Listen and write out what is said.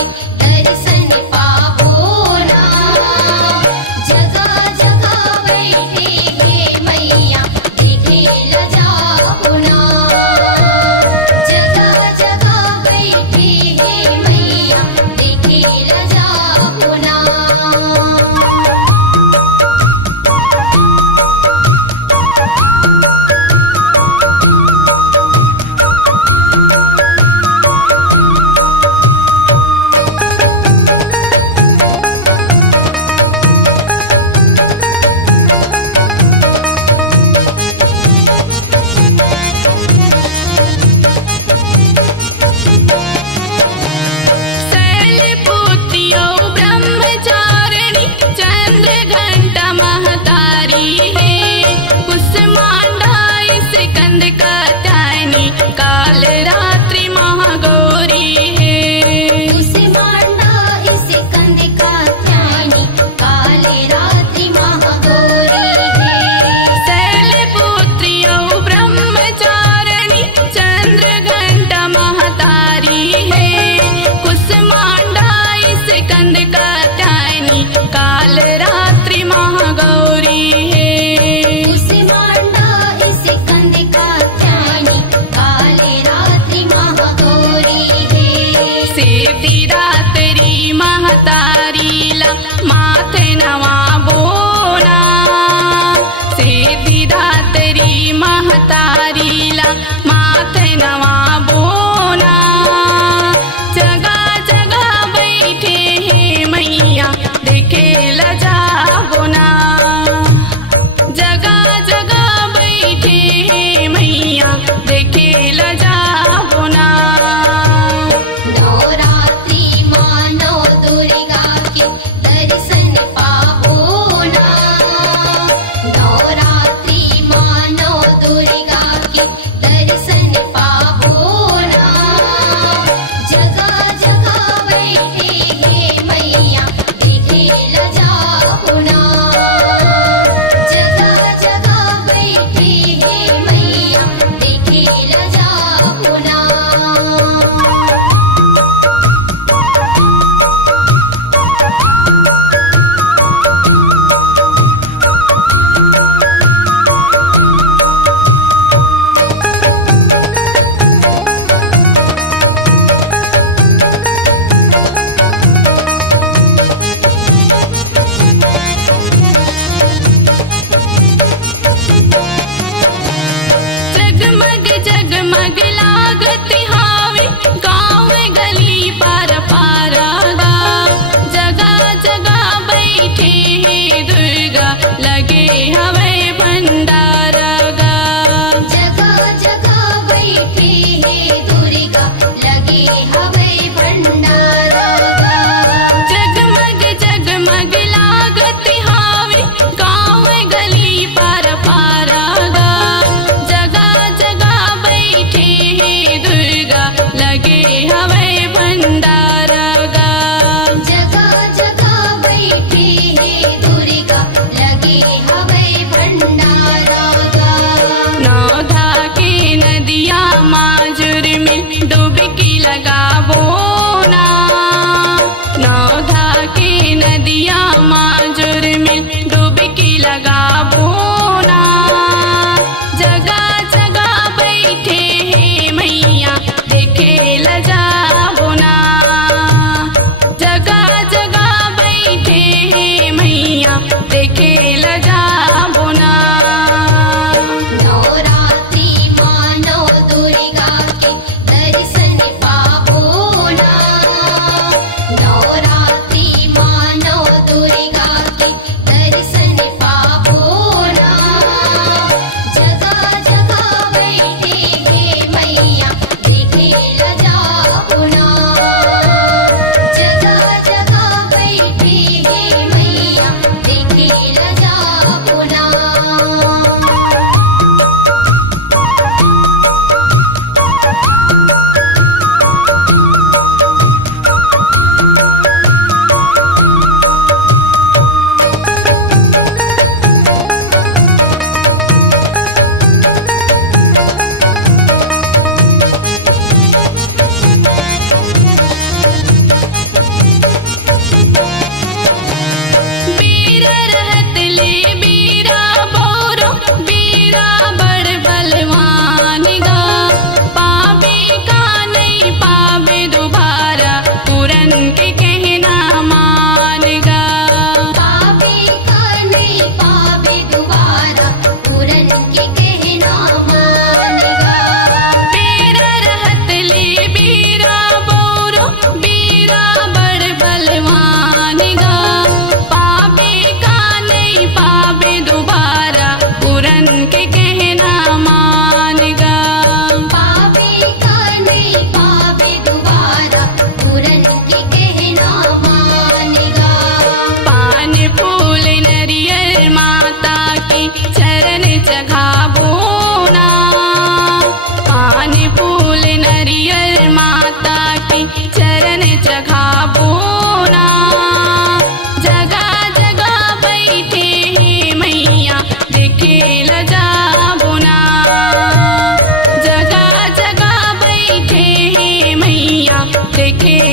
के दर्शन पावो ना। जगह जगह बैठे हे मैया देखे ल जाओ ना। जगह जगह बैठे हे मैया देखे ल जाओ ना। शैलपुत्रियो ब्रह्मचारिणी चंद्रघंटा महतारी है। कुसुमांडा स्कंद कात्यायनी कालरात्रि महागौरी है। कुसुमांडा स्कंद कात्यायनी कालरात्रि महागौरी है। शैलपुत्रियो ब्रह्मचारिणी चंद्रघंटा महतारी है। कुसुमांडा स्कंद कात्यायनी कालरात्रि महागौरी है। कुसुमांडा स्कंद कात्यायनी कालरात्रि महागौरी है। सिद्धिदात्री महतारीला माथे नवाबोना। सिद्धिदात्री महतारीला माथे नवाबोना। जगह जगह बैठे हे मैया देखे ल जाओ ना। जगह जगह बैठे हे मैया देखे ल जाओ ना। नवरात्रि माँ नौ दुर्गा के दर्शन पावो ना। नवरात्रि माँ नौ दुर्गा के दर्शन पावो ना। जगह जगह बैठे हे मैया देखे ल जाओ ना। जगह जगह बैठे हे मैया देखे ल जाओ ना। जगमग जगमग लागती हावे गाँव गली पार पारागा। जगह जगह बैठे हे दुर्गा लगे हवे भंडारगा। जगह जगह बैठे हे दुर्गा लगे हवे भंडारा। जगमग जगमग लागती हावे गाँव गली पार पारागा। जगह जगह बैठे हे दुर्गा लगे हवे भंडारगा। जगह जगह बैठे हे दुर्गा लगे हवे भंडारा। नौधा के नदिया माजुर में डुबकी लगावो ना। नौधा के नदिया माजुर में डुबकी लगावो ना। जगह जगह बैठे हे मैया देखे ल जाओ ना। जगह जगह बैठे हे मैया देखे ल जाओ ना। नवरात्रि माँ नौ दुर्गा के दर्शन पावो देखे